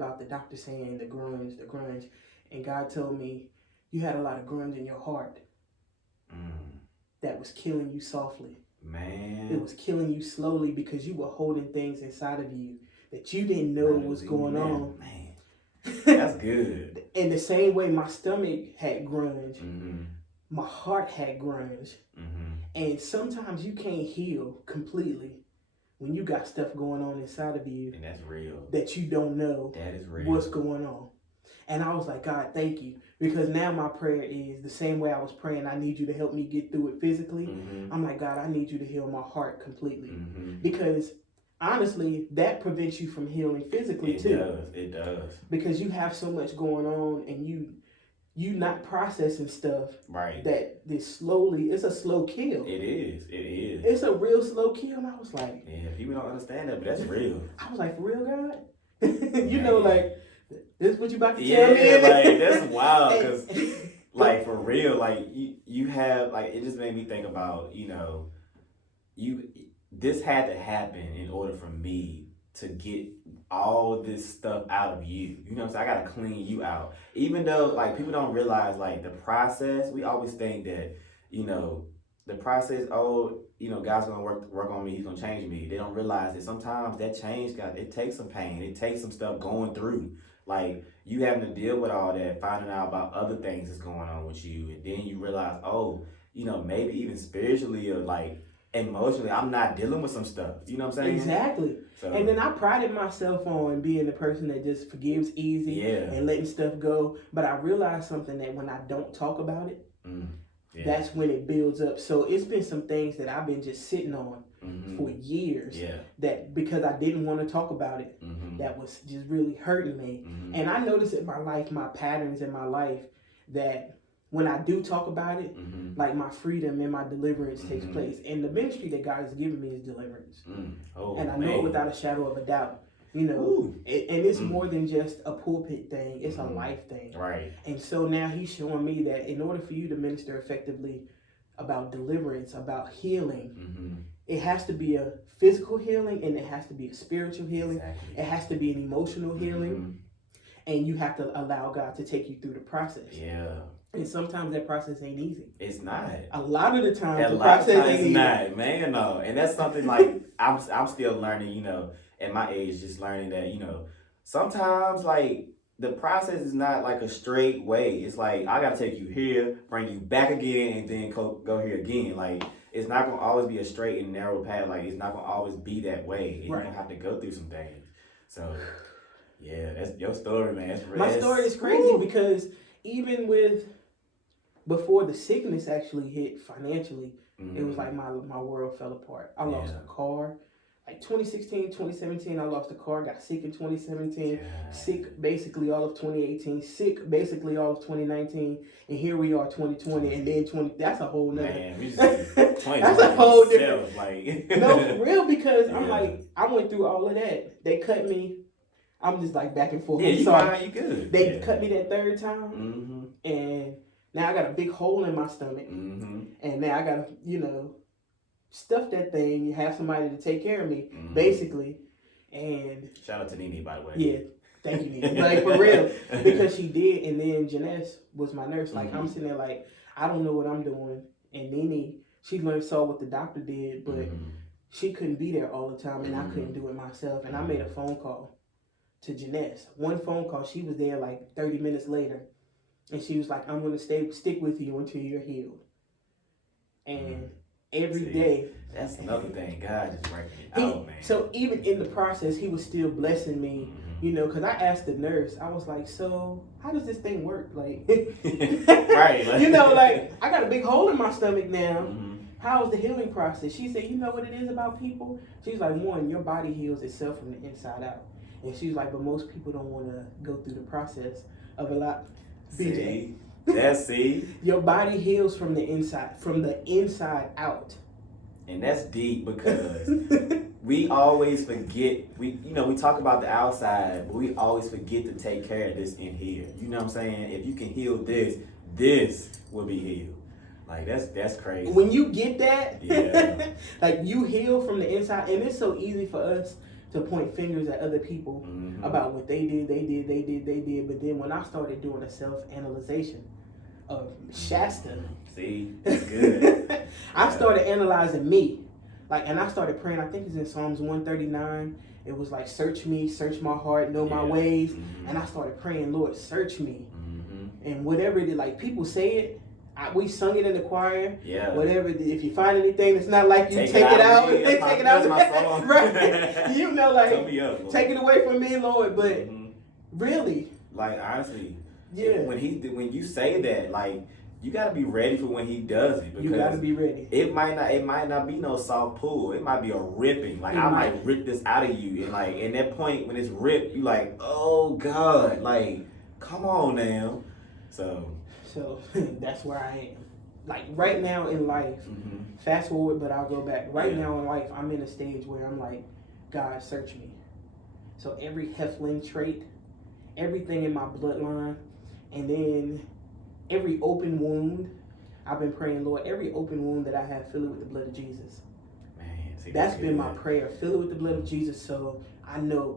about the doctor saying the grunge. And God told me, you had a lot of grunge in your heart that was killing you softly. Man. It was killing you slowly because you were holding things inside of you that you didn't know was going on. Man. That's good. In the same way my stomach had grunge, my heart had grunge. And sometimes you can't heal completely when you got stuff going on inside of you. And that's real. That you don't know that is real. What's going on. And I was like, God, thank you. Because now my prayer is the same way I was praying, I need you to help me get through it physically. I'm like, God, I need you to heal my heart completely. Because honestly, that prevents you from healing physically too. It does. Because you have so much going on and you not processing stuff. Right. That this slowly, it's a slow kill. It is. It's a real slow kill. And I was like, yeah, people don't understand that, but that's real. I was like, for real, God? You know, like, this is what you about to tell me? Yeah, like, that's wild, because, like, for real, like, you have, like, it just made me think about, you know, this had to happen in order for me to get all this stuff out of you. You know what I'm saying? I gotta clean you out. Even though, like, people don't realize, like, the process, we always think that, you know, the process, God's gonna work on me, he's gonna change me. They don't realize that sometimes that change, it takes some pain, it takes some stuff going through. Like, you having to deal with all that, finding out about other things that's going on with you, and then you realize, maybe even spiritually or, like, emotionally, I'm not dealing with some stuff. You know what I'm saying? Exactly. So, and then I prided myself on being the person that just forgives easy and letting stuff go. But I realized something, that when I don't talk about it, that's when it builds up. So it's been some things that I've been just sitting on for years. That because I didn't want to talk about it, that was just really hurting me. And I noticed in my life, my patterns in my life, that when I do talk about it, like my freedom and my deliverance takes place. And the ministry that God has given me is deliverance. And I know it without a shadow of a doubt. You know, and it's more than just a pulpit thing. It's a life thing. Right. And so now he's showing me that in order for you to minister effectively about deliverance, about healing, it has to be a physical healing and it has to be a spiritual healing. Exactly. It has to be an emotional healing. And you have to allow God to take you through the process. Yeah. And sometimes that process ain't easy. It's not. A lot of the time, the process ain't easy. Not, man, no. And that's something like I'm still learning, you know, at my age, just learning that, you know, sometimes like the process is not like a straight way. It's like I gotta take you here, bring you back again, and then go here again. Like it's not gonna always be a straight and narrow path. Like it's not gonna always be that way. You're gonna have to go through some things. So yeah, that's your story, man. My story is crazy because even before the sickness actually hit financially, it was like my world fell apart. I lost a car. Like 2016, 2017, I lost a car, got sick in 2017, sick basically all of 2018, sick basically all of 2019, and here we are 2020, and then that's a whole nother. Man, that's a whole different. Like. No, for real, because I'm like, I went through all of that. They cut me. I'm just like back and forth. Yeah, you fine, you good. They cut me that third time, and now I got a big hole in my stomach, and now I got to, stuff that thing. You have somebody to take care of me, basically. And shout out to Nene, by the way. Yeah, thank you, Nene. Like for real, because she did. And then Janess was my nurse. Like I'm sitting there, like I don't know what I'm doing. And Nene, she saw what the doctor did, but she couldn't be there all the time, and I couldn't do it myself. And I made a phone call to Janess. One phone call, she was there like 30 minutes later, and she was like, "I'm going to stick with you until you're healed." And every day. That's another thing. God is working it out, man. So even in the process, he was still blessing me, because I asked the nurse, I was like, so how does this thing work? Like, right. Like I got a big hole in my stomach now. How is the healing process? She said, you know what it is about people? She's like, one, your body heals itself from the inside out. And she's like, but most people don't want to go through the process of a lot. BJ. Your body heals from the inside out. And that's deep because we always forget, we talk about the outside, but we always forget to take care of this in here. You know what I'm saying? If you can heal this will be healed. Like that's crazy. When you get that, like you heal from the inside, and it's so easy for us to point fingers at other people about what they did. But then when I started doing a self-analyzation of Shasta, see, that's good. I started analyzing me. Like, and I started praying, I think it's in Psalms 139. It was like, search me, search my heart, know my ways. And I started praying, Lord, search me. And whatever it is, like people say it, we sung it in the choir. Yeah. Whatever, if you find anything that's not like you, take it out. Take it out. Right. You know, like, take it away from me, Lord. But really. Like, honestly, when you say that, like, you gotta be ready for when he does it. Because you gotta be ready. It might not be no soft pull. It might be a ripping. Like, I might rip this out of you, and like in that point when it's ripped, you like, oh God, like, come on now. So that's where I am. Like right now in life, fast forward, but I'll go back. Right now in life, I'm in a stage where I'm like, God, search me. So every Heflin trait, everything in my bloodline, and then every open wound, I've been praying, Lord, every open wound that I have, fill it with the blood of Jesus. Man, that's been my prayer. Fill it with the blood of Jesus, so I'll know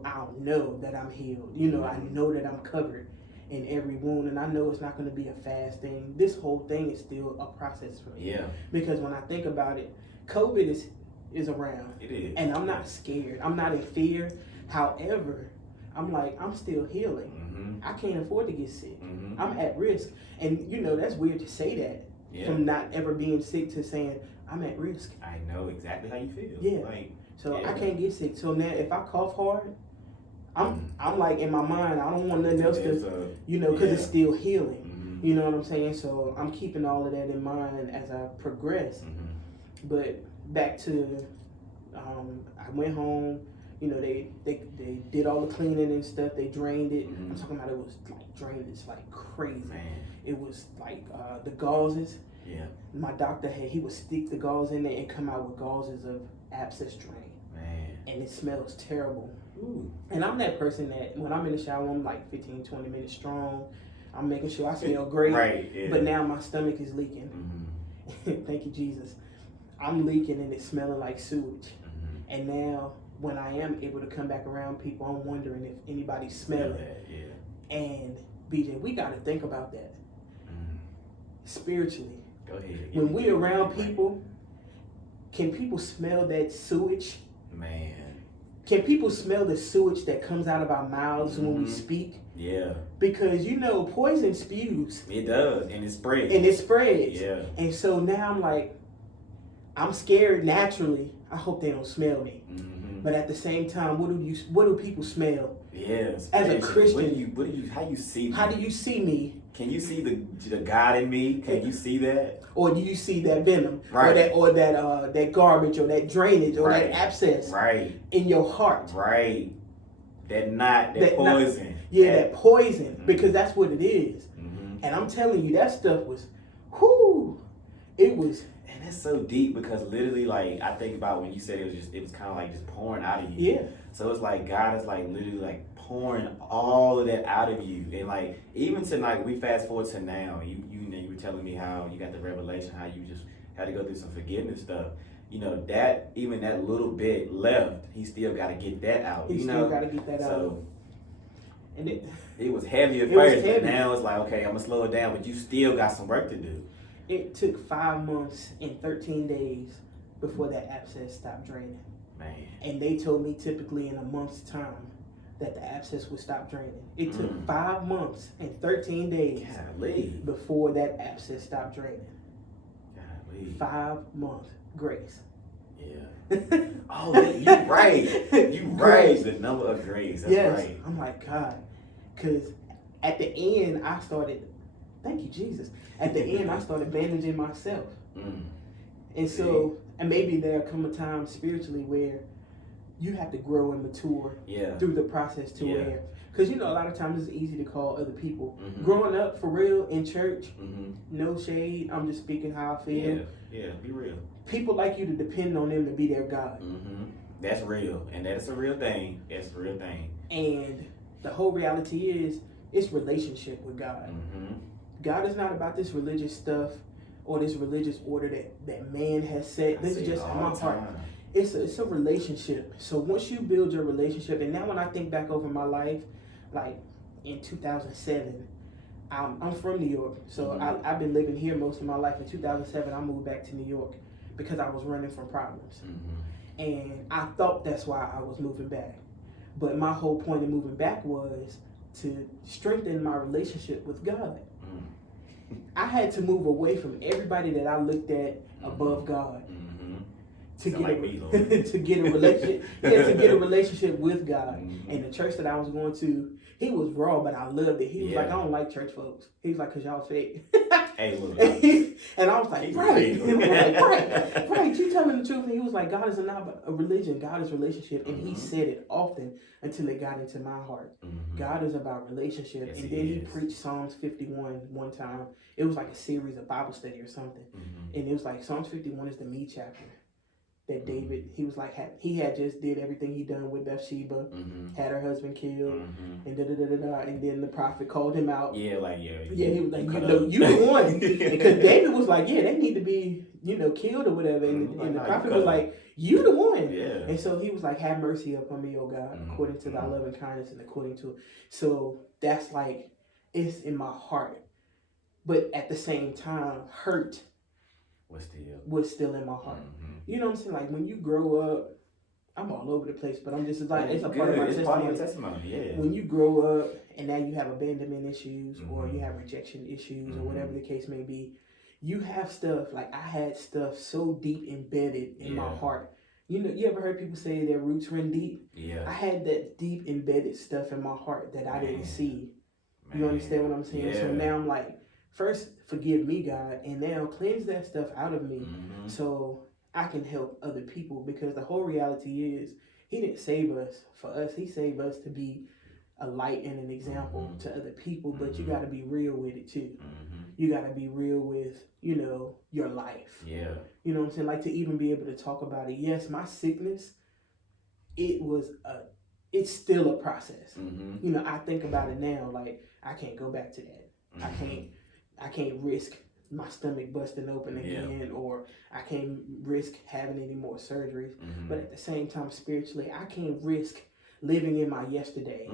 that I'm healed. You know, I know that I'm covered in every wound, and I know it's not going to be a fast thing. This whole thing is still a process for me. Yeah. Because when I think about it, COVID is around. It is. And I'm not scared. I'm not in fear. However, I'm like, I'm still healing. I can't afford to get sick. I'm at risk. And, you know, that's weird to say that. Yeah. From not ever being sick to saying, I'm at risk. I know exactly how you feel. Yeah. Like, so I can't get sick. So now if I cough hard, I'm like, in my mind, I don't want nothing else to, you know, because it's still healing. You know what I'm saying? So I'm keeping all of that in mind as I progress. But back to, I went home. You know, they did all the cleaning and stuff. They drained it. I'm talking about it was like drained. It's like crazy. Man. It was like the gauzes. Yeah. My doctor he would stick the gauze in there and come out with gauzes of abscess drain. Man. And it smells terrible. Ooh. And I'm that person that when I'm in the shower, I'm like 15, 20 minutes strong. I'm making sure I smell great. Right. Yeah. But now my stomach is leaking. Thank you, Jesus. I'm leaking and it's smelling like sewage. And now, when I am able to come back around people, I'm wondering if anybody's smelling. Yeah. And BJ, we got to think about that spiritually. Go ahead. When we're around people, can people smell that sewage? Man. Can people smell the sewage that comes out of our mouths when we speak? Yeah. Because, you know, poison spews. It does, and it spreads. Yeah. And so now I'm like, I'm scared naturally. I hope they don't smell me. But at the same time, what do people smell? Yes. As a Christian, how you see me? How do you see me? Can you see the God in me? Can you see that? Or do you see that venom? Right. Or that garbage or that drainage or that abscess in your heart? Right. That poison. That poison, because that's what it is. And I'm telling you, that stuff was, it was. And that's so deep because literally, like, I think about when you said it was kind of like just pouring out of you. Yeah. So it's like God is like literally like pouring all of that out of you, and like even to like we fast forward to now, you were telling me how you got the revelation, how you just had to go through some forgiveness stuff. You know, that even that little bit left, he still got to get that out. He still got to get that out. So, and it was heavy at first, but now it's like, okay, I'm gonna slow it down, but you still got some work to do. It took 5 months and 13 days before that abscess stopped draining. Man. And they told me typically in a month's time that the abscess would stop draining. It took 5 months and 13 days before that abscess stopped draining. 5-month grace. Yeah. You're right. You're right. The number of grace. That's right. I'm like, God. Because at the end, I started, thank you, Jesus. At the end, I started bandaging myself. And so, and maybe there'll come a time spiritually where you have to grow and mature through the process to where, because you know, a lot of times it's easy to call other people. Growing up for real in church, no shade, I'm just speaking how I feel. Yeah, be real. People like you to depend on them to be their God. That's real, and that's a real thing. That's a real thing. And the whole reality is, it's relationship with God. God is not about this religious stuff or this religious order that man has set. This is just my heart. It's a relationship. So once you build your relationship, and now when I think back over my life, like in 2007, I'm from New York, so I've been living here most of my life. In 2007, I moved back to New York because I was running from problems, and I thought that's why I was moving back. But my whole point of moving back was to strengthen my relationship with God. I had to move away from everybody that I looked at above God. To get a relationship, to get a relationship with God. And the church that I was going to, he was raw, but I loved it. He was like, I don't like church folks. He was like, cause y'all fake. Hey, look. And I was like, right. And I was like, right. You telling the truth. And he was like, God is not a religion. God is relationship. And he said it often until it got into my heart. God is about relationship. Yes, and then he preached Psalms 51 one time. It was like a series of Bible study or something. And it was like Psalms 51 is the me chapter. That David, he was like, he had just did everything he done with Bathsheba, had her husband killed, and and then the prophet called him out. Yeah, like he was like, you the one, because David was like, yeah, they need to be, killed or whatever, and the prophet was like, you the one, and so he was like, have mercy upon me, O God, according to thy loving kindness and according to, so that's like, it's in my heart, but at the same time, hurt was still in my heart. You know what I'm saying? Like when you grow up, I'm all over the place, but I'm just like, it's a part of my testimony. Yeah. When you grow up and now you have abandonment issues or you have rejection issues or whatever the case may be, you have stuff, like I had stuff so deep embedded in my heart. You ever heard people say their roots run deep? Yeah. I had that deep embedded stuff in my heart that I didn't see. You understand what I'm saying? So now I'm like, first, forgive me, God, and now cleanse that stuff out of me so I can help other people, because the whole reality is he didn't save us for us. He saved us to be a light and an example to other people, but you got to be real with it too. You got to be real with, your life. Yeah. You know what I'm saying? Like to even be able to talk about it. Yes, my sickness, it's still a process. I think about it now, like I can't go back to that. I can't risk my stomach busting open again, or I can't risk having any more surgeries. But at the same time, spiritually, I can't risk living in my yesterday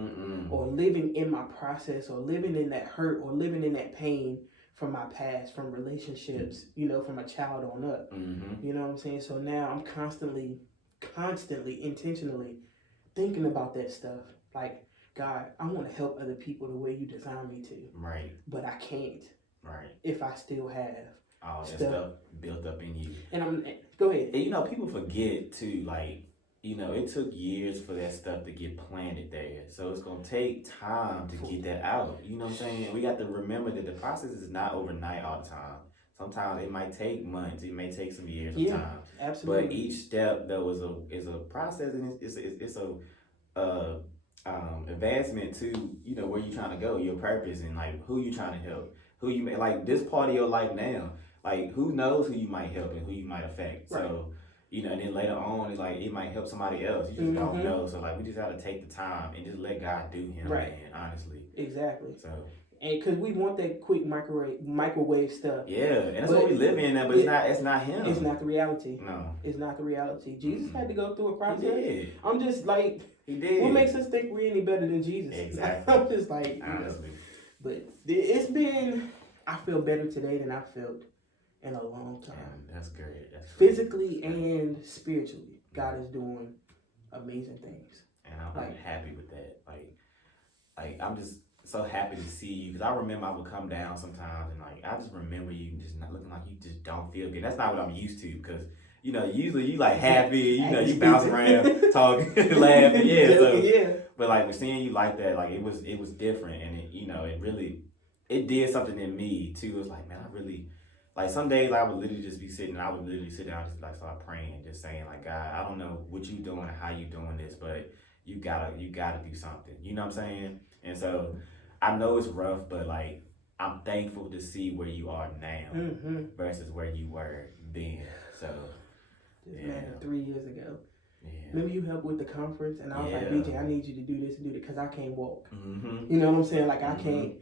or living in my process or living in that hurt or living in that pain from my past, from relationships, from a child on up. You know what I'm saying? So now I'm constantly, intentionally thinking about that stuff. Like, God, I want to help other people the way you designed me to. Right. But I can't. Right. If I still have all that stuff built up in you. And go ahead. And people forget too, like, it took years for that stuff to get planted there. So it's gonna take time to get that out. You know what I'm saying? We got to remember that the process is not overnight all the time. Sometimes it might take months, it may take some years of time. Absolutely. But each step though is a process, and it's a advancement to where you're trying to go, your purpose, and like who you trying to help. Who you may, like this part of your life now, like who knows who you might help and who you might affect. Right. So, and then later on, it's like it might help somebody else. You just don't know. So like we just have to take the time and just let God do him, man, honestly. Exactly. So and because we want that quick microwave stuff. Yeah, and that's what we live in now, but it's not him. It's not the reality. No. It's not the reality. Jesus had to go through a process. He did. I'm just like, he did. What makes us think we're any better than Jesus? Exactly. I'm just like, honestly. But it's been, I feel better today than I felt in a long time. Yeah, that's great. Physically and spiritually, God is doing amazing things. And I'm happy with that. Like I'm just so happy to see you, because I remember I would come down sometimes and I just remember you just not looking like you just don't feel good. That's not what I'm used to, because usually you like happy, you bounce around, talking, laughing, But like we're seeing you like that, like it was different, and it did something in me too. It was like, man, I really, like some days I would literally just be sitting, I would literally sit down and just like start praying, just saying like, God, I don't know what you doing and how you doing this, but you gotta do something. You know what I'm saying? And so I know it's rough, but like I'm thankful to see where you are now versus where you were then. So man, 3 years ago. Yeah. Remember you helped with the conference, and I was like, BJ, I need you to do this and do that, because I can't walk. You know what I'm saying? Like I can't.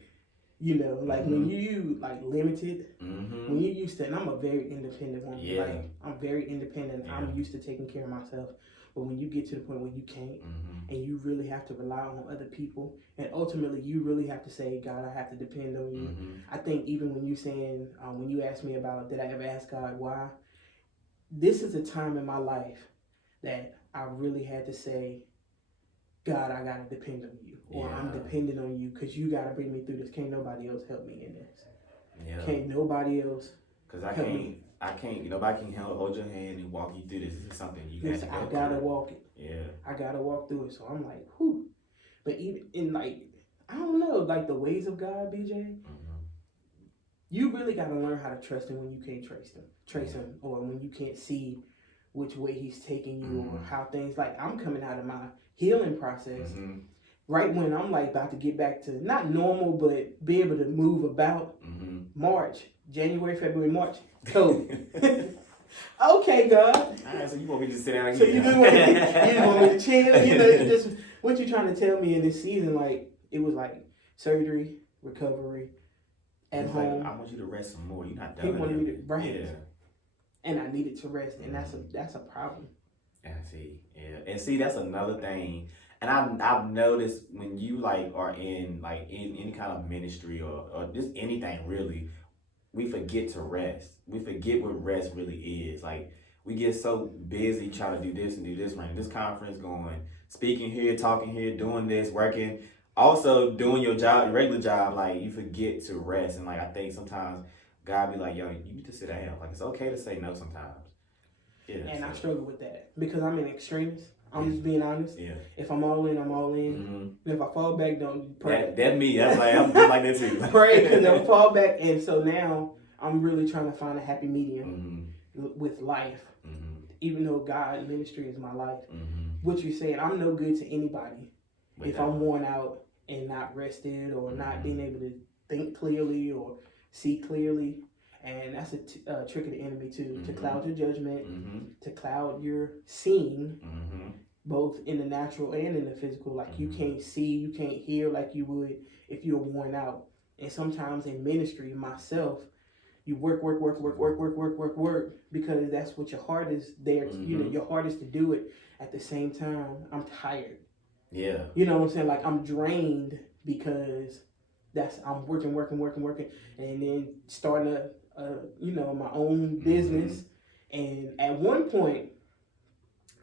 You know, like when you like limited, when you used to, and I'm a very independent woman. Yeah. Like I'm very independent. Yeah. I'm used to taking care of myself. But when you get to the point where you can't, and you really have to rely on other people, and ultimately you really have to say, God, I have to depend on you. I think even when you saying, when you asked me about, did I ever ask God why? This is a time in my life that I really had to say, God, I gotta depend on you, or I'm dependent on you because you gotta bring me through this. Can't nobody else help me in this. Yeah. Can't nobody else. Because I can't. Nobody can hold your hand and walk you through this. This is something you have to go I gotta walk it. Yeah. I gotta walk through it. So I'm like, whew. But even in like, I don't know, like the ways of God, BJ. You really gotta learn how to trust him when you can't trace him, or when you can't see which way he's taking you, or how things, like I'm coming out of my healing process right when I'm like about to get back to not normal, but be able to move about. January, February, March, COVID. Okay, God. All right, so you want me to sit down again? So you just want me to chill? You know, just what you trying to tell me in this season? Like it was like surgery, recovery, at home. Like, I want you to rest some more. You're not done. He wanted me to rest. Yeah. And I needed to rest, and that's a problem. And see, that's another thing. And I've noticed when you like are in any kind of ministry or just anything really, we forget to rest. We forget what rest really is. Like we get so busy trying to do this and do this, running this conference, going, speaking here, talking here, doing this, working, also doing your job, your regular job. Like you forget to rest. And like I think sometimes God be like, yo, you need to sit down. Like it's okay to say no sometimes. Yeah. And I struggle with that because I'm an extremist. I'm just being honest. Yeah. If I'm all in, I'm all in. And if I fall back, don't pray. That me. That's like I'm like that too. Pray, because I'll fall back. And so now I'm really trying to find a happy medium with life. Even though God ministry is my life. What you're saying, I'm no good to anybody if I'm worn out and not rested or not being able to think clearly or see clearly. And that's a trick of the enemy too, to cloud your judgment, to cloud your seeing, both in the natural and in the physical. Like you can't see, you can't hear like you would if you're worn out. And sometimes in ministry, myself, you work, because that's what your heart is there. You know, your heart is to do it. At the same time, I'm tired. Yeah. You know what I'm saying? Like I'm drained because I'm working, and then starting my own business. And at one point,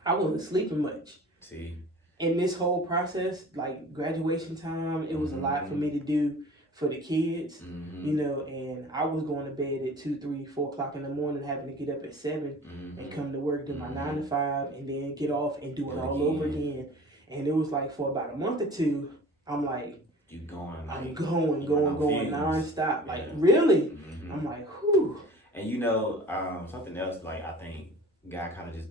I wasn't sleeping much. See. In this whole process, like graduation time, it was a lot for me to do for the kids, you know, and I was going to bed at 2, 3, 4 o'clock in the morning, having to get up at 7 and come to work, do my 9 to 5, and then get off and do it all over again. And it was like for about a month or two, I'm like, I'm going nonstop. Like, really? I'm like, whew. And you know, something else, like, I think God kind of just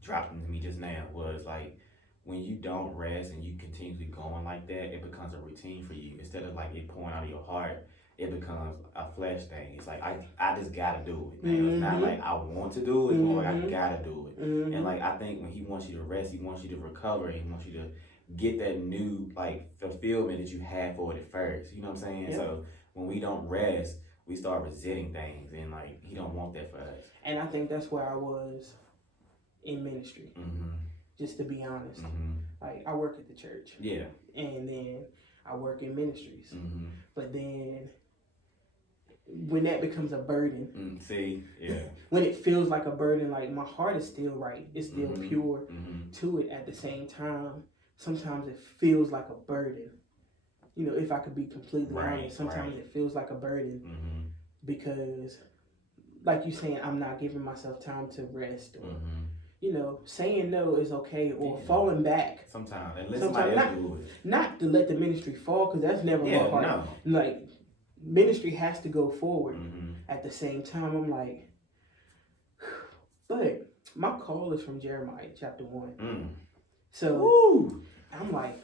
dropped into me just now was like, when you don't rest and you continually going like that, it becomes a routine for you. Instead of like it pouring out of your heart, it becomes a flesh thing. It's like, I just gotta do it. Man. It's not like I want to do it, it's more like I gotta do it. And like, I think when he wants you to rest, he wants you to recover, he wants you to get that new like fulfillment that you had for it at first. You know what I'm saying? Yep. So when we don't rest, we start resenting things, and like he don't want that for us. And I think that's where I was in ministry. Just to be honest, like I work at the church. Yeah. And then I work in ministries. But then when that becomes a burden, when it feels like a burden, like my heart is still right, it's still pure to it. At the same time, sometimes it feels like a burden. You know, if I could be completely honest, sometimes it feels like a burden because, like you saying, I'm not giving myself time to rest or. You know, saying no is okay, or falling back. Sometimes, and let somebody else do it. Not to let the ministry fall, because that's never my heart. No. Like, ministry has to go forward. At the same time, I'm like, but my call is from Jeremiah chapter 1. So, I'm like,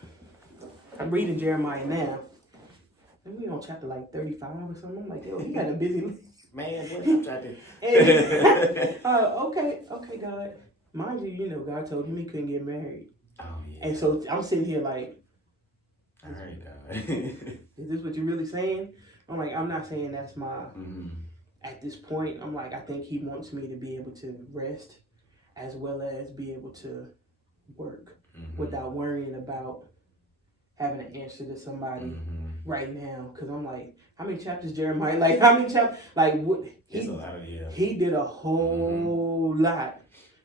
I'm reading Jeremiah now. And we on chapter like 35 or something. I'm like, yo, you got a busy man. What's up, chapter? Okay, God. Mind you, you know, God told him he couldn't get married. Oh, yeah. And so I'm sitting here like, all right, God. Is this what you're really saying? I'm like, I'm not saying that's my, at this point, I'm like, I think he wants me to be able to rest as well as be able to work without worrying about having an answer to somebody right now. Because I'm like, how many chapters Jeremiah? Like, how many chapters? Like, what? He did a whole lot.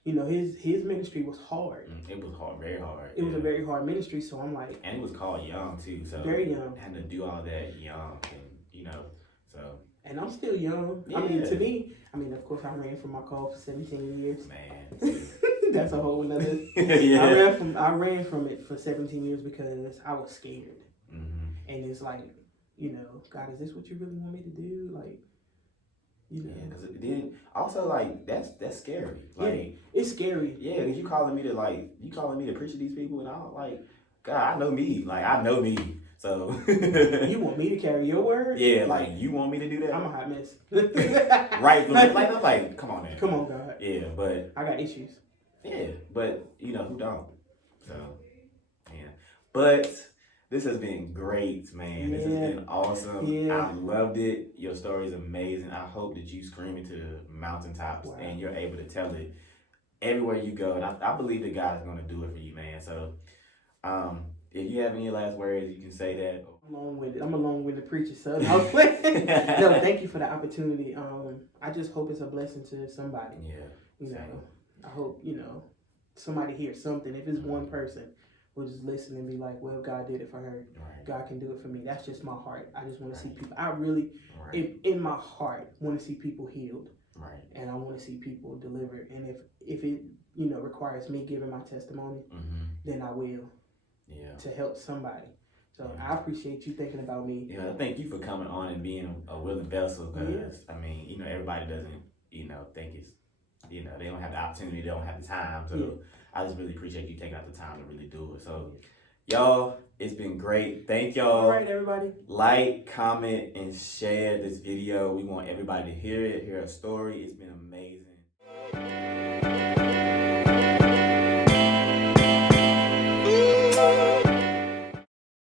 You know, his ministry was hard. It was hard, very hard. It was a very hard ministry, so I'm like... And it was called young, too, so... Very young. Had to do all that young, and, you know, so... And I'm still young. Yeah. I mean, to me, of course, I ran from my call for 17 years. Man. That's a whole nother... I ran from it for 17 years because I was scared. And it's like, you know, God, is this what you really want me to do? Like... You know. Yeah, because then also like that's scary. Like it's scary. Yeah, because you calling me to preach to these people, and I'm like, God, I know me. Like I know me. So you want me to carry your word? Yeah, like you want me to do that? I'm a hot mess. Right? Like I'm like, come on, man. Come on, God. Yeah, but I got issues. Yeah, but you know who don't? So yeah, but. This has been great, man. This has been awesome. Yeah. I loved it. Your story is amazing. I hope that you scream it to the mountaintops and you're able to tell it everywhere you go. And I believe that God is going to do it for you, man. So if you have any last words, you can say that. I'm a long-winded preacher, so no, thank you for the opportunity. I just hope it's a blessing to somebody. Yeah. You know, I hope, you know, somebody hears something. If it's one person, will just listen and be like, well, God did it for her. Right. God can do it for me. That's just my heart. I just want to see people. I really, in my heart, want to see people healed. Right. And I want to see people delivered. And if it, you know, requires me giving my testimony, then I will. Yeah. To help somebody. So I appreciate you thinking about me. Yeah, thank you for coming on and being a willing vessel. Because I mean, you know, everybody doesn't, you know, think it's, you know, they don't have the opportunity, they don't have the time. So I just really appreciate you taking out the time to really do it. So, y'all, it's been great. Thank y'all. All right, everybody. Like, comment, and share this video. We want everybody to hear it, hear a story. It's been amazing.